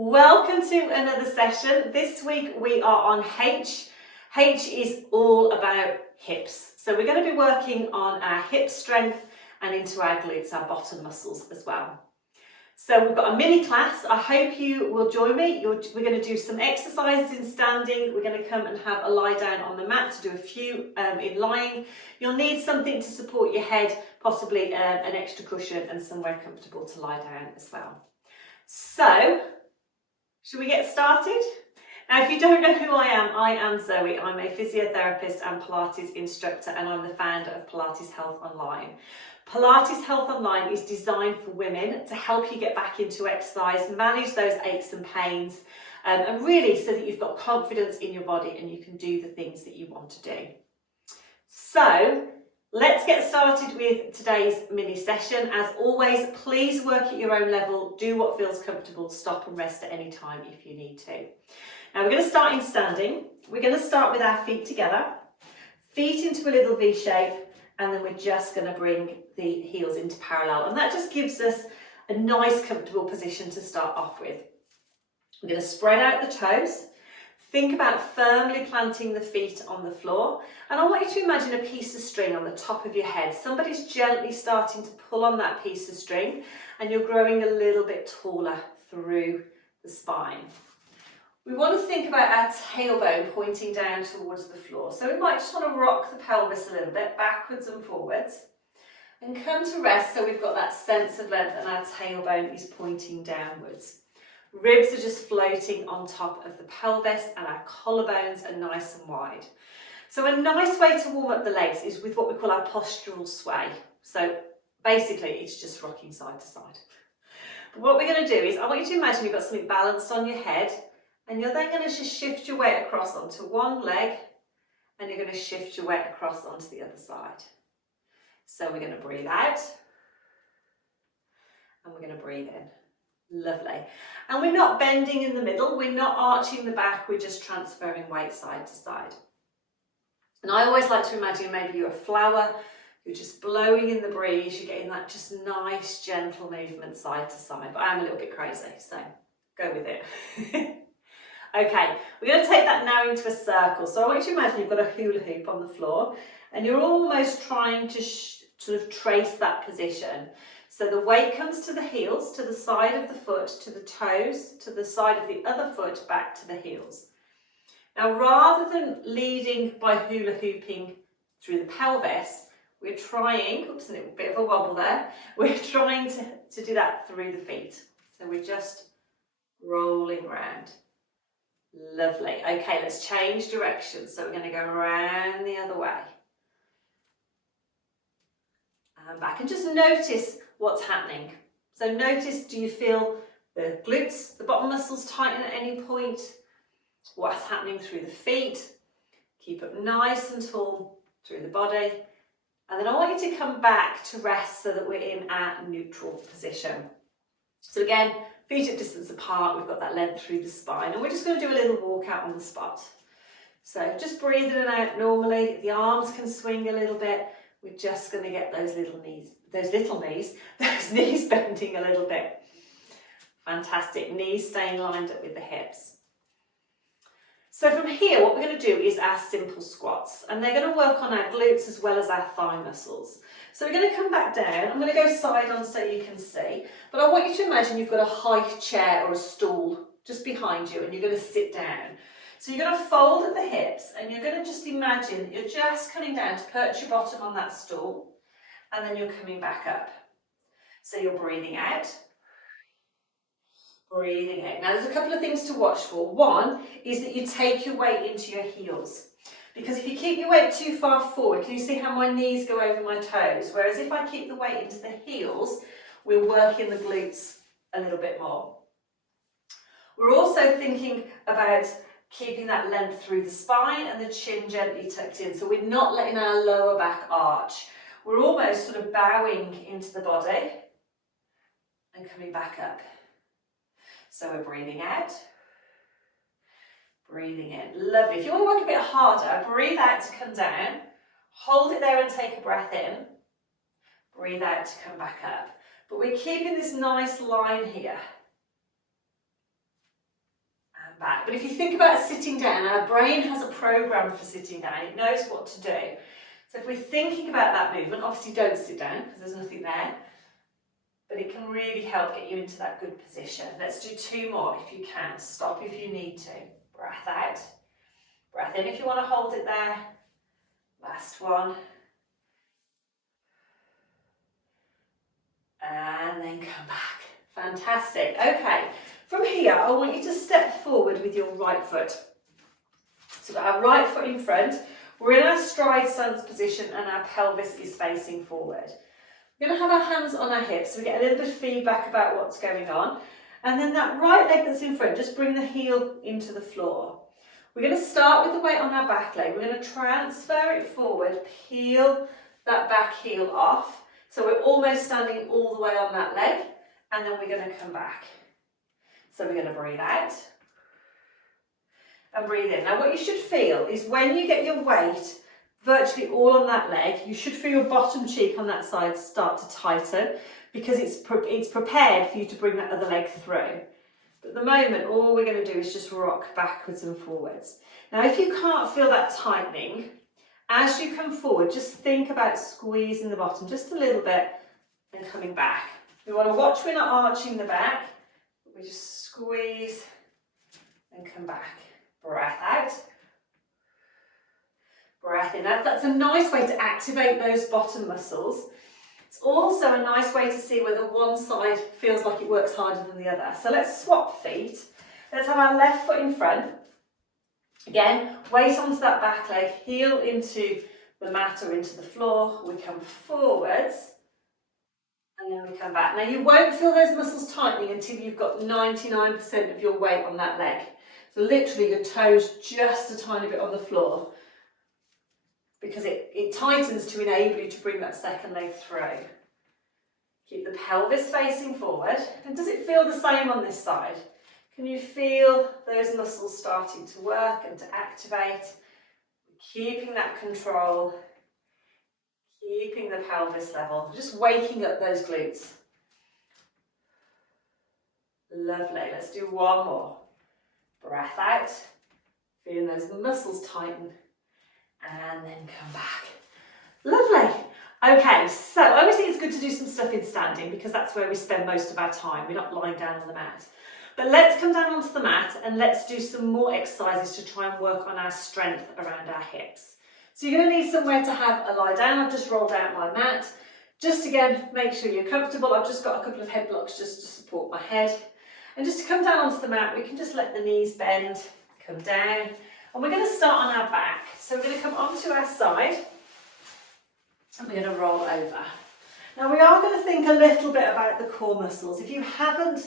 Welcome to another session. This week we are on H. H is all about hips. So we're going to be working on our hip strength and into our glutes, our bottom muscles as well. So we've got a mini class. I hope you will join me. We're going to do some exercises in standing. We're going to come and have a lie down on the mat to do a few in lying. You'll need something to support your head, possibly an extra cushion and somewhere comfortable to lie down as well. So, should we get started? Now, if you don't know who I am Zoe. I'm a physiotherapist and Pilates instructor, and I'm the founder of Pilates Health Online. Pilates Health Online is designed for women to help you get back into exercise, manage those aches and pains, and really so that you've got confidence in your body and you can do the things that you want to do. So, let's get started with today's mini session. As always, please work at your own level. Do what feels comfortable. Stop and rest at any time if you need to. Now we're going to start in standing. We're going to start with our feet together, feet into a little V shape, and then we're just going to bring the heels into parallel. And that just gives us a nice, comfortable position to start off with. We're going to spread out the toes. Think about firmly planting the feet on the floor, and I want you to imagine a piece of string on the top of your head. Somebody's gently starting to pull on that piece of string and you're growing a little bit taller through the spine. We want to think about our tailbone pointing down towards the floor. So we might just want to rock the pelvis a little bit backwards and forwards and come to rest so we've got that sense of length and our tailbone is pointing downwards. Ribs are just floating on top of the pelvis and our collarbones are nice and wide. So a nice way to warm up the legs is with what we call our postural sway. So basically it's just rocking side to side. But what we're going to do is I want you to imagine you've got something balanced on your head and you're then going to just shift your weight across onto one leg and you're going to shift your weight across onto the other side. So we're going to breathe out and we're going to breathe in. Lovely. And we're not bending in the middle, we're not arching the back, we're just transferring weight side to side. And I always like to imagine maybe you're a flower, you're just blowing in the breeze, you're getting that just nice gentle movement side to side. But I am a little bit crazy, so go with it. Okay, we're going to take that now into a circle. So I want you to imagine you've got a hula hoop on the floor and you're almost trying to sort of trace that position. So the weight comes to the heels, to the side of the foot, to the toes, to the side of the other foot, back to the heels. Now, rather than leading by hula hooping through the pelvis, we're trying, oops, a little bit of a wobble there, we're trying to do that through the feet. So we're just rolling around. Lovely. Okay, let's change direction. So we're going to go around the other way. And back, and just notice what's happening. So notice, do you feel the glutes, the bottom muscles tighten at any point? What's happening through the feet? Keep up nice and tall through the body. And then I want you to come back to rest so that we're in our neutral position. So again, feet at distance apart, we've got that length through the spine, and we're just going to do a little walk out on the spot. So just breathe in and out normally. The arms can swing a little bit. We're just going to get those knees bending a little bit. Fantastic. Knees staying lined up with the hips. So from here, what we're going to do is our simple squats, and they're going to work on our glutes as well as our thigh muscles. So we're going to come back down. I'm going to go side on so you can see, but I want you to imagine you've got a high chair or a stool just behind you and you're going to sit down. So you're going to fold at the hips and you're going to just imagine that you're just coming down to perch your bottom on that stool, and then you're coming back up. So you're breathing out, breathing in. Now there's a couple of things to watch for. One is that you take your weight into your heels, because if you keep your weight too far forward, can you see how my knees go over my toes? Whereas if I keep the weight into the heels, we're working the glutes a little bit more. We're also thinking about keeping that length through the spine and the chin gently tucked in. So we're not letting our lower back arch. We're almost sort of bowing into the body and coming back up. So we're breathing out, breathing in. Lovely. If you want to work a bit harder, breathe out to come down, hold it there and take a breath in, breathe out to come back up. But we're keeping this nice line here. and back. But if you think about sitting down, our brain has a program for sitting down. It knows what to do. So if we're thinking about that movement, obviously don't sit down because there's nothing there. But it can really help get you into that good position. Let's do 2 more if you can. Stop if you need to. Breath out. Breath in if you want to hold it there. Last one. And then come back. Fantastic. Okay, from here I want you to step forward with your right foot. So we've got our right foot in front. We're in our stride stance position and our pelvis is facing forward. We're going to have our hands on our hips so we get a little bit of feedback about what's going on. And then that right leg that's in front, just bring the heel into the floor. We're going to start with the weight on our back leg. We're going to transfer it forward, peel that back heel off. So we're almost standing all the way on that leg. And then we're going to come back. So we're going to breathe out and breathe in. Now what you should feel is when you get your weight virtually all on that leg, you should feel your bottom cheek on that side start to tighten because it's prepared for you to bring that other leg through. But at the moment, all we're going to do is just rock backwards and forwards. Now, if you can't feel that tightening, as you come forward, just think about squeezing the bottom just a little bit and coming back. We want to watch we're not arching the back, but we just squeeze and come back. Breath out. Breath in. That's a nice way to activate those bottom muscles. It's also a nice way to see whether one side feels like it works harder than the other. So let's swap feet. Let's have our left foot in front. Again, weight onto that back leg, heel into the mat or into the floor. We come forwards and then we come back. Now you won't feel those muscles tightening until you've got 99% of your weight on that leg. So literally your toes just a tiny bit on the floor, because it tightens to enable you to bring that second leg through. Keep the pelvis facing forward. And does it feel the same on this side? Can you feel those muscles starting to work and to activate? Keeping that control, keeping the pelvis level, just waking up those glutes. Lovely, let's do 1 more. Breath out, feeling those muscles tighten. And then come back. Lovely. Okay, so I always think it's good to do some stuff in standing because that's where we spend most of our time. We're not lying down on the mat. But let's come down onto the mat and let's do some more exercises to try and work on our strength around our hips. So you're going to need somewhere to have a lie down. I've just rolled out my mat. Just again, make sure you're comfortable. I've just got a couple of head blocks just to support my head. And just to come down onto the mat, we can just let the knees bend, come down. And we're going to start on our back. So we're going to come onto our side and we're going to roll over. Now we are going to think a little bit about the core muscles. If you haven't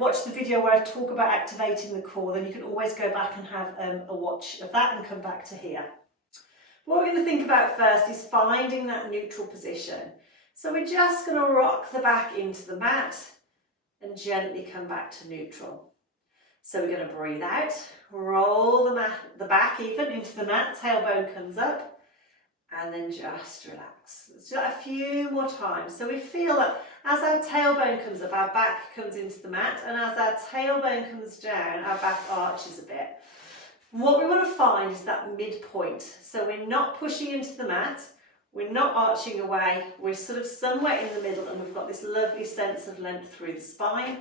watched the video where I talk about activating the core, then you can always go back and have a watch of that and come back to here. What we're going to think about first is finding that neutral position. So we're just going to rock the back into the mat and gently come back to neutral. So we're going to breathe out, roll the back even into the mat, tailbone comes up, and then just relax. Let's do that a few more times. So we feel that as our tailbone comes up, our back comes into the mat, and as our tailbone comes down, our back arches a bit. What we want to find is that midpoint. So we're not pushing into the mat, we're not arching away, we're sort of somewhere in the middle, and we've got this lovely sense of length through the spine.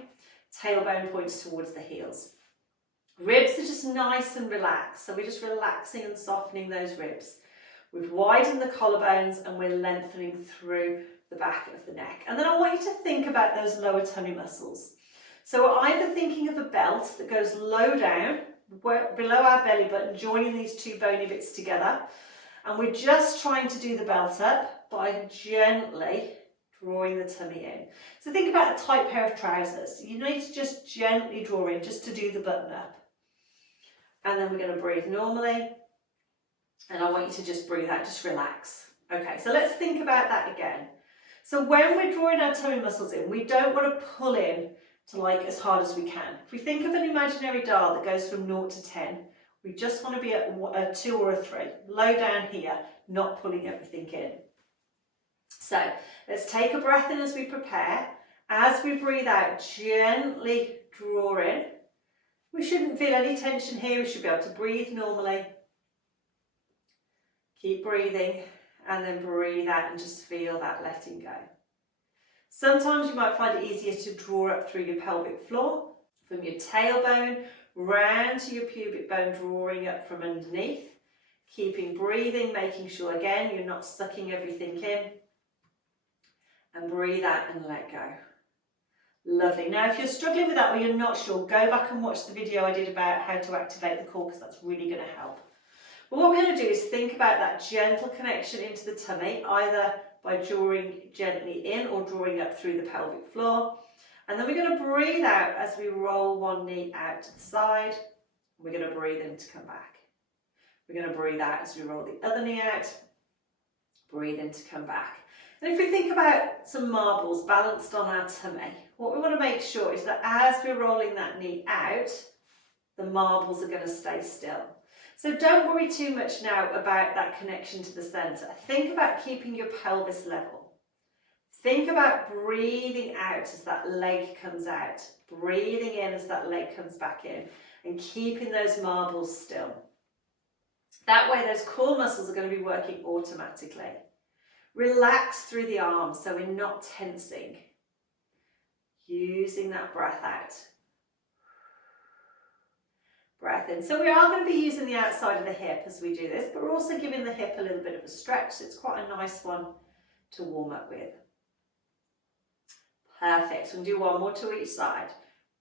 Tailbone points towards the heels. Ribs are just nice and relaxed, so we're just relaxing and softening those ribs. We've widened the collarbones and we're lengthening through the back of the neck. And then I want you to think about those lower tummy muscles. So we're either thinking of a belt that goes low down, below our belly button, joining these two bony bits together, and we're just trying to do the belt up by gently drawing the tummy in. So think about a tight pair of trousers. You need to just gently draw in just to do the button up. And then we're going to breathe normally. And I want you to just breathe out, just relax. Okay, so let's think about that again. So when we're drawing our tummy muscles in, we don't want to pull in to like as hard as we can. If we think of an imaginary dial that goes from 0 to 10, we just want to be at a 2 or a 3. Low down here, not pulling everything in. So let's take a breath in as we prepare. As we breathe out, gently draw in We shouldn't feel any tension here. We should be able to breathe normally. Keep breathing and then breathe out and just feel that letting go. Sometimes you might find it easier to draw up through your pelvic floor, from your tailbone round to your pubic bone, drawing up from underneath. Keeping breathing, making sure again you're not sucking everything in. And breathe out and let go. Lovely. Now if you're struggling with that or you're not sure, go back and watch the video I did about how to activate the core, because that's really going to help. But what we're going to do is think about that gentle connection into the tummy, either by drawing gently in or drawing up through the pelvic floor. And then we're going to breathe out as we roll one knee out to the side. We're going to breathe in to come back. We're going to breathe out as we roll the other knee out. Breathe in to come back. And if we think about some marbles balanced on our tummy, what we want to make sure is that as we're rolling that knee out, the marbles are going to stay still. So don't worry too much now about that connection to the centre. Think about keeping your pelvis level. Think about breathing out as that leg comes out, breathing in as that leg comes back in, and keeping those marbles still. That way those core muscles are going to be working automatically. Relax through the arms so we're not tensing. Using that breath out. Breath in. So we are going to be using the outside of the hip as we do this, but we're also giving the hip a little bit of a stretch, so it's quite a nice one to warm up with. Perfect. We'll do one more to each side.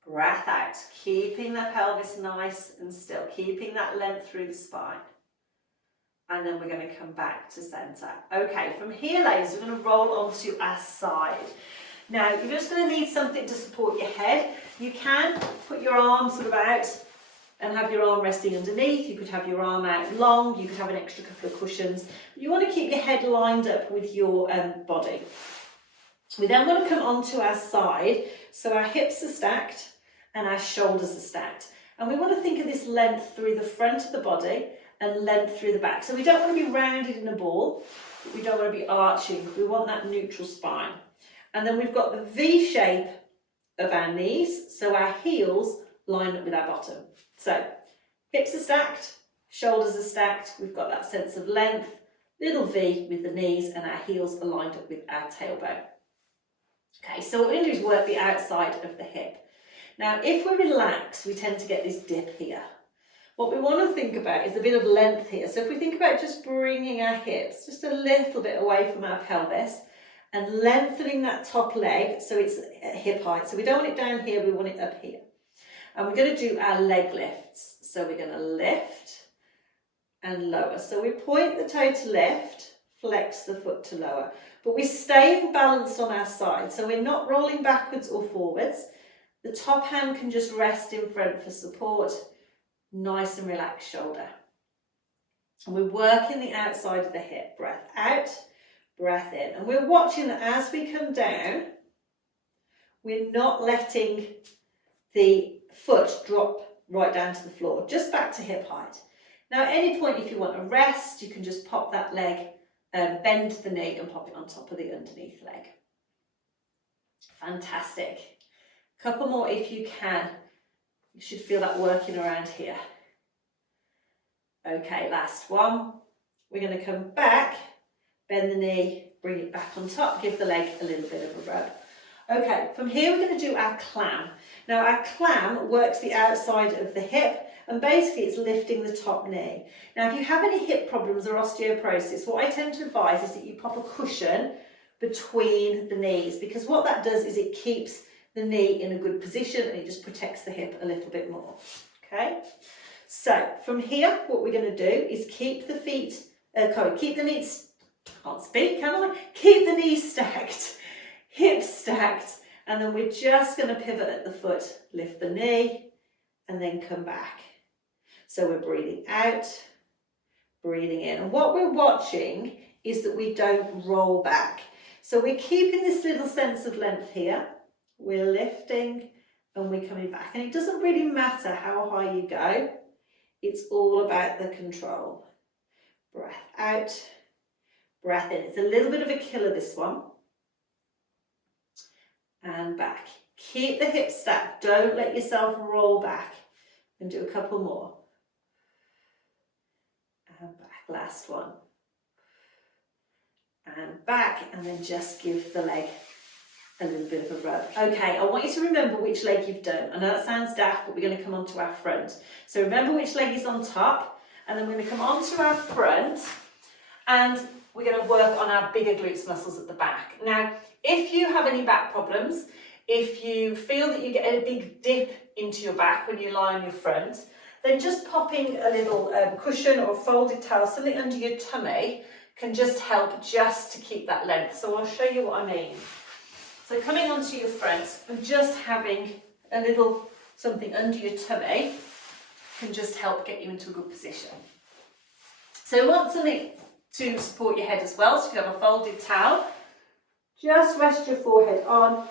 Breath out, keeping the pelvis nice and still, keeping that length through the spine. And then we're going to come back to centre. Okay, from here, ladies, we're going to roll onto our side. Now, you're just going to need something to support your head. You can put your arm sort of out and have your arm resting underneath. You could have your arm out long. You could have an extra couple of cushions. You want to keep your head lined up with your body. We then want to come onto our side. So our hips are stacked and our shoulders are stacked. And we want to think of this length through the front of the body and length through the back. So we don't want to be rounded in a ball, but we don't want to be arching. We want that neutral spine. And then we've got the V shape of our knees, so our heels line up with our bottom. So hips are stacked, shoulders are stacked, we've got that sense of length, little V with the knees, and our heels are lined up with our tailbone. Okay, so what we're going to do is work the outside of the hip. Now, if we relax, we tend to get this dip here. What we want to think about is a bit of length here. So if we think about just bringing our hips just a little bit away from our pelvis and lengthening that top leg so it's at hip height. So we don't want it down here, we want it up here. And we're going to do our leg lifts. So we're going to lift and lower. So we point the toe to lift, flex the foot to lower. But we're staying balanced on our side. So we're not rolling backwards or forwards. The top hand can just rest in front for support. Nice and relaxed shoulder. And we're working the outside of the hip. Breath out, breath in. And we're watching that as we come down, we're not letting the foot drop right down to the floor, just back to hip height. Now at any point if you want to rest, you can just pop that leg, bend the knee and pop it on top of the underneath leg. Fantastic. Couple more if you can. You should feel that working around here. Okay, last one. We're going to come back, bend the knee, bring it back on top, give the leg a little bit of a rub. Okay, from here we're going to do our clam. Now our clam works the outside of the hip and basically it's lifting the top knee. Now if you have any hip problems or osteoporosis, what I tend to advise is that you pop a cushion between the knees, because what that does is it keeps the knee in a good position and it just protects the hip a little bit more. Okay, so from here what we're going to do is keep the feet, keep the knees, can't speak, can I? Keep the knees stacked, hips stacked, and then we're just going to pivot at the foot, lift the knee and then come back. So we're breathing out, breathing in, and what we're watching is that we don't roll back. So we're keeping this little sense of length here. We're lifting and we're coming back. And it doesn't really matter how high you go. It's all about the control. Breath out, breath in. It's a little bit of a killer, this one. And back. Keep the hips stacked. Don't let yourself roll back. And do a couple more. And back, last one. And back, and then just give the leg a little bit of a rub. Okay, I want you to remember which leg you've done. I know that sounds daft, but we're going to come onto our front. So remember which leg is on top, and then we're going to come onto our front, and we're going to work on our bigger glutes muscles at the back. Now, if you have any back problems, if you feel that you get a big dip into your back when you lie on your front, then just popping a little cushion or folded towel, something under your tummy, can just help just to keep that length. So I'll show you what I mean. So coming onto your front and just having a little something under your tummy can just help get you into a good position. So we want something to support your head as well. So if you have a folded towel, just rest your forehead on,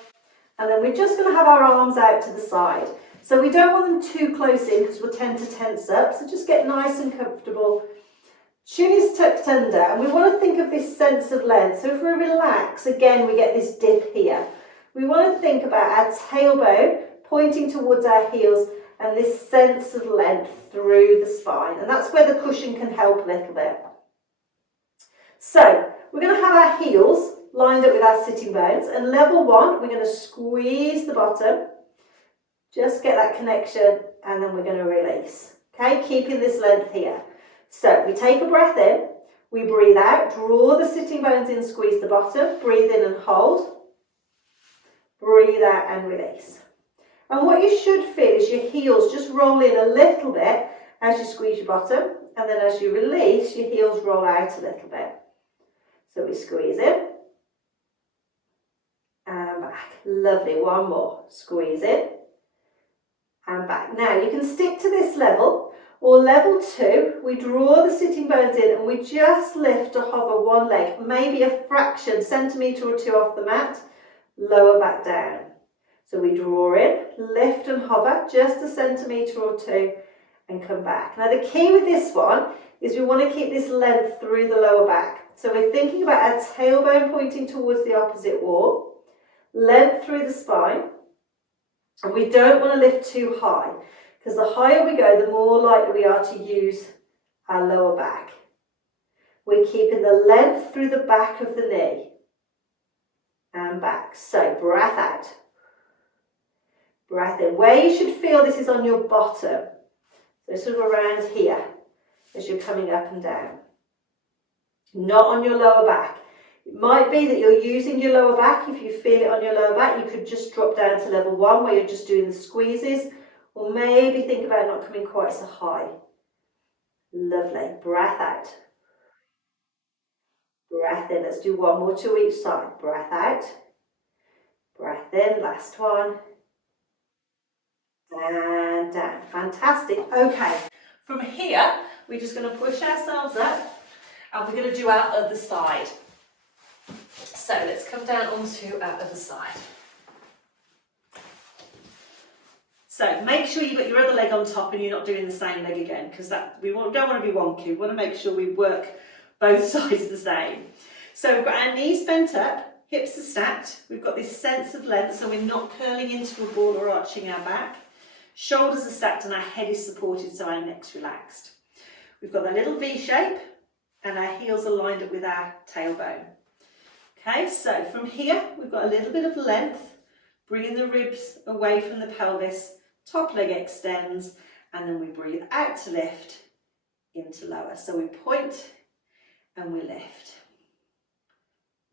and then we're just going to have our arms out to the side. So we don't want them too close in because we'll tend to tense up. So just get nice and comfortable. Chin is tucked under, and we want to think of this sense of length. So if we relax, again, we get this dip here. We want to think about our tailbone pointing towards our heels and this sense of length through the spine. And that's where the cushion can help a little bit. So we're going to have our heels lined up with our sitting bones. And level one, we're going to squeeze the bottom. Just get that connection, and then we're going to release. Okay, keeping this length here. So we take a breath in, we breathe out, draw the sitting bones in, squeeze the bottom, breathe in and hold, breathe out and release. And what you should feel is your heels just roll in a little bit as you squeeze your bottom, and then as you release, your heels roll out a little bit. So we squeeze in and back. Lovely, one more. Squeeze in and back. Now you can stick to this level. Or level two, we draw the sitting bones in and we just lift to hover one leg, maybe a fraction, centimetre or two off the mat, lower back down. So we draw in, lift and hover just a centimetre or two and come back. Now the key with this one is we want to keep this length through the lower back. So we're thinking about our tailbone pointing towards the opposite wall, length through the spine, and we don't want to lift too high. Because the higher we go, the more likely we are to use our lower back. We're keeping the length through the back of the knee and back. So breath out. Breath in. Where you should feel this is on your bottom. So sort of around here as you're coming up and down. Not on your lower back. It might be that you're using your lower back. If you feel it on your lower back, you could just drop down to level one where you're just doing the squeezes. Or maybe think about not coming quite so high. Lovely. Breath out. Breath in. Let's do one more to each side. Breath out. Breath in. Last one. And down. Fantastic. Okay. From here, we're just going to push ourselves up and we're going to do our other side. So let's come down onto our other side. So make sure you've got your other leg on top and you're not doing the same leg again, because we don't want to be wonky. We want to make sure we work both sides the same. So we've got our knees bent up, hips are stacked. We've got this sense of length, so we're not curling into a ball or arching our back. Shoulders are stacked and our head is supported, so our neck's relaxed. We've got that little V shape and our heels are lined up with our tailbone. Okay, so from here we've got a little bit of length, bringing the ribs away from the pelvis. Top leg extends, and then we breathe out to lift, into lower. So we point and we lift.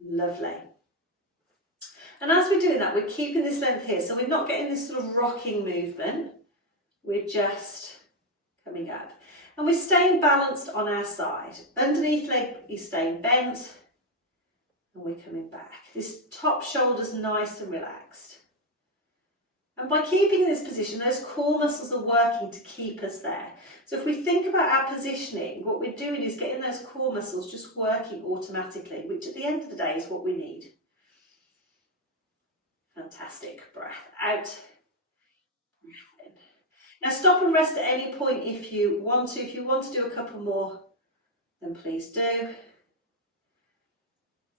Lovely. And as we're doing that, we're keeping this length here. So we're not getting this sort of rocking movement. We're just coming up. And we're staying balanced on our side. Underneath leg is staying bent, and we're coming back. This top shoulder's nice and relaxed. And by keeping in this position, those core muscles are working to keep us there. So if we think about our positioning, what we're doing is getting those core muscles just working automatically, which at the end of the day is what we need. Fantastic. Breath out. Breath in. Now stop and rest at any point if you want to. If you want to do a couple more, then please do.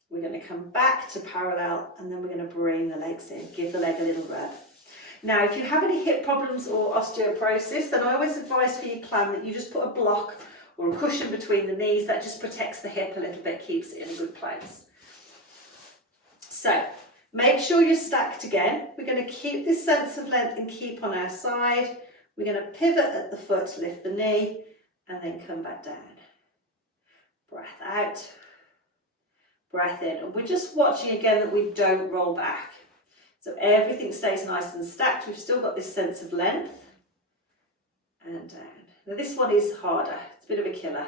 We're going to come back to parallel, and then we're going to bring the legs in. Give the leg a little rub. Now, if you have any hip problems or osteoporosis, then I always advise for your plan that you just put a block or a cushion between the knees. That just protects the hip a little bit, keeps it in a good place. So make sure you're stacked again. We're going to keep this sense of length and keep on our side. We're going to pivot at the foot, lift the knee, and then come back down. Breath out, breath in. And we're just watching again that we don't roll back. So everything stays nice and stacked. We've still got this sense of length. And down. Now this one is harder. It's a bit of a killer.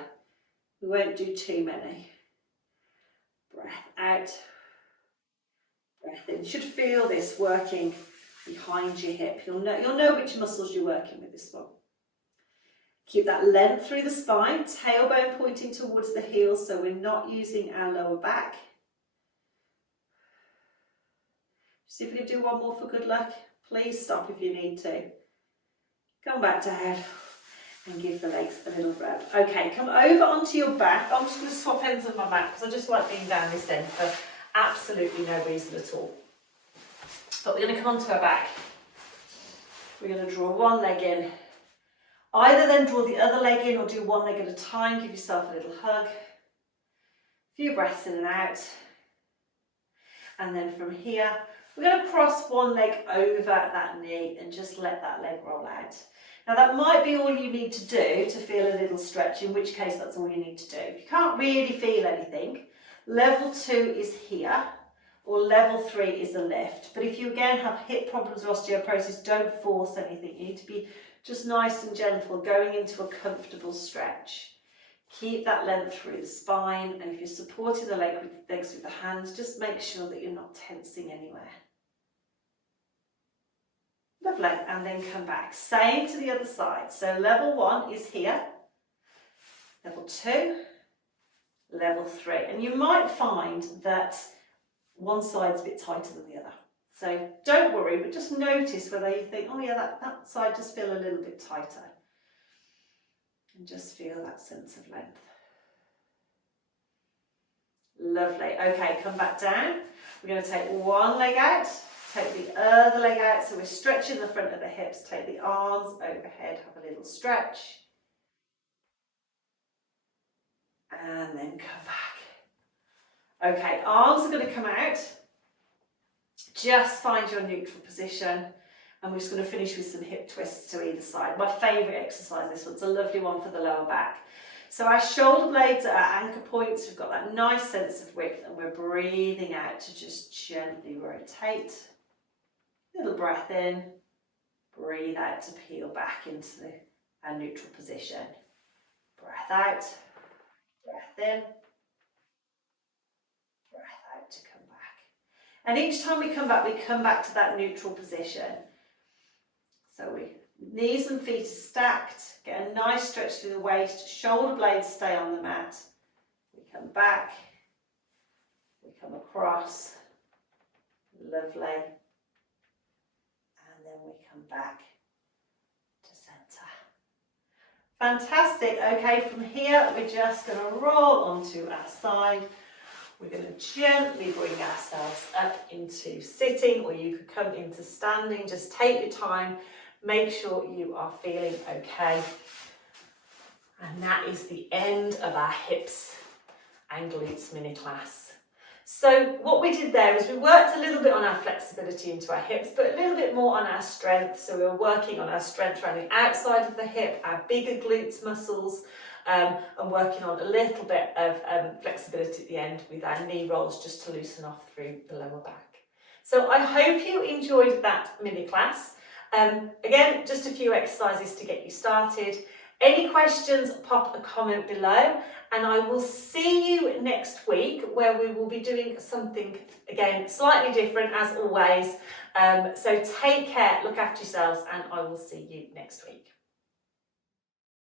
We won't do too many. Breath out. Breath in. You should feel this working behind your hip. You'll know which muscles you're working with this one. Keep that length through the spine, tailbone pointing towards the heels, so we're not using our lower back. See if we can do one more for good luck. Please stop if you need to. Come back down and give the legs a little rub. Okay, come over onto your back. I'm just going to swap ends of my back because I just like being down this end for absolutely no reason at all. But we're going to come onto our back. We're going to draw one leg in. Either then draw the other leg in or do one leg at a time. Give yourself a little hug. A few breaths in and out. And then from here, we're going to cross one leg over that knee and just let that leg roll out. Now that might be all you need to do to feel a little stretch, in which case that's all you need to do. If you can't really feel anything, level 2 is here, or level 3 is a lift. But if you again have hip problems or osteoporosis, don't force anything. You need to be just nice and gentle, going into a comfortable stretch. Keep that length through the spine, and if you're supporting the legs with the hands, just make sure that you're not tensing anywhere. Lovely, and then come back. Same to the other side. So level 1 is here, level 2, level 3. And you might find that one side's a bit tighter than the other. So don't worry, but just notice whether you think, oh yeah, that side just feels a little bit tighter. And just feel that sense of length. Lovely. Okay, come back down. We're going to take one leg out, take the other leg out. So we're stretching the front of the hips. Take the arms overhead, have a little stretch. And then come back. Okay, arms are going to come out. Just find your neutral position, and we're just going to finish with some hip twists to either side. My favourite exercise, this one's a lovely one for the lower back. So our shoulder blades are our anchor points. We've got that nice sense of width, and we're breathing out to just gently rotate. Little breath in, breathe out to peel back into our neutral position. Breath out, breath in, breath out to come back. And each time we come back to that neutral position. So knees and feet are stacked, get a nice stretch through the waist, shoulder blades stay on the mat. We come back, we come across, lovely. And then we come back to centre. Fantastic. Okay, from here we're just going to roll onto our side. We're going to gently bring ourselves up into sitting, or you could come into standing. Just take your time. Make sure you are feeling okay. And that is the end of our hips and glutes mini class. So what we did there is we worked a little bit on our flexibility into our hips, but a little bit more on our strength. So we were working on our strength around the outside of the hip, our bigger glutes muscles, and working on a little bit of flexibility at the end with our knee rolls just to loosen off through the lower back. So I hope you enjoyed that mini class. Again, just a few exercises to get you started. Any questions, pop a comment below, and I will see you next week where we will be doing something, again, slightly different as always. So take care, look after yourselves, and I will see you next week.